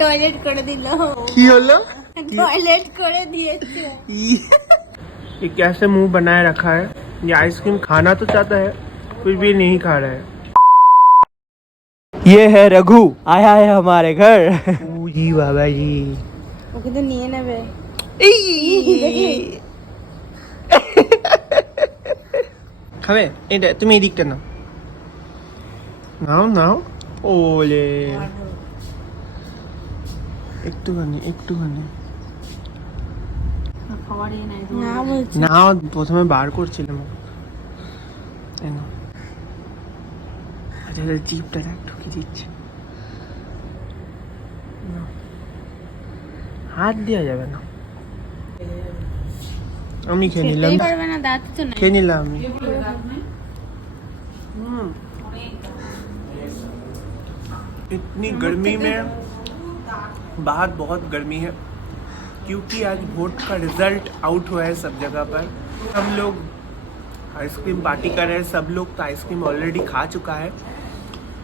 Toilet করে দিল কি হলো টয়লেট করে দিয়েছে ये कैसे मुंह बनाए रखा है ये आइसक्रीम खाना तो चाहता है फिर भी नहीं खा रहा है ये है रघु आया है हमारे घर जी बाबा जी ও কিন্তু নিয়ে নেবে খাবে এটা তুমি এই দিকটা নাও নাও নাও ওলে একটুখানি একটুখানি না বলছি না প্রথমে বার করছিলাম এই নাও। আচ্ছা আচ্ছা, জিভটা দেখ ঢুকে দিচ্ছে নাও। হাত দেওয়া যাবে না আমি খেয়ে নিলাম খেতেই পারবে না দাঁত তো নাই খেয়ে নিলাম আমি इतनी गर्मी में बाहर बहुत गर्मी है, क्योंकि आज वोट का रिज़ल्ट आउट हुआ है सब जगह पर। हम लोग आइसक्रीम पार्टी कर रहे हैं, सब लोग तो आइसक्रीम ऑलरेडी खा चुका है।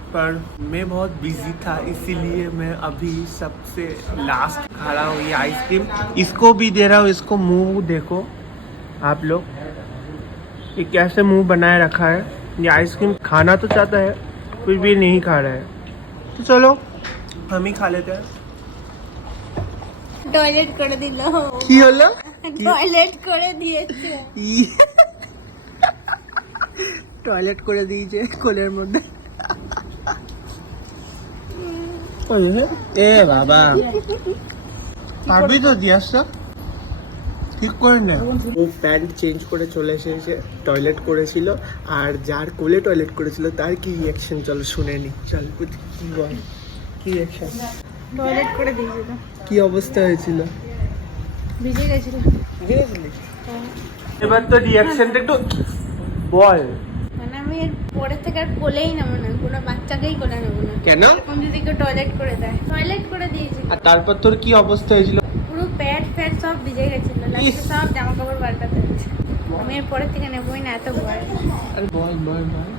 पर मैं बहुत बिज़ी था, इसीलिए मैं अभी सबसे लास्ट खा रहा हूँ ये आइसक्रीम इसको भी दे रहा हूँ, इसको मुँह देखो आप लोग। ये कैसे मुँह बनाए रखा है। ये आइसक्रीम खाना तो चाहता है कुछ भी नहीं खा रहा है। तो चलो, हम ही खा लेते हैं। টয়লেট করে দিল। কি হলো? টয়লেট করে দিয়েছে। টয়লেট করে দিয়েছে কোলের মধ্যে। এ বাবা। পারবি তো ঠিক করে না। ও প্যান্ট চেঞ্জ করে চলে এসেছে টয়লেট করেছিল আর যার কোলে টয়লেট করেছিল তার কি রিয়াকশন চলো শুনে নি। চল কি বল? কি রিয়াকশন টয়লেট করে দিয়েছিল কি অবস্থা হয়েছিল? ভিজে গেছিল। এবার তো রিয়াকশনটা একটু বল। মানে আমি এর পরে থেকে আর কোলেই নেব না কোনো বাচ্চাকেই কোলে নেব না। কেন? এরকম যদি কেউ টয়লেট করে দেয়। টয়লেট করে দিয়েছিল আর তারপর তোর কি অবস্থা হয়েছিল? পুরো প্যাড ফ্যাট সব ভিজে গেছিল লাস্টে সব জামা কাপড় পাল্টাতে হচ্ছে। আমি এর পরে থেকে নেবোই না এত ভয়। আরে বল বল বল।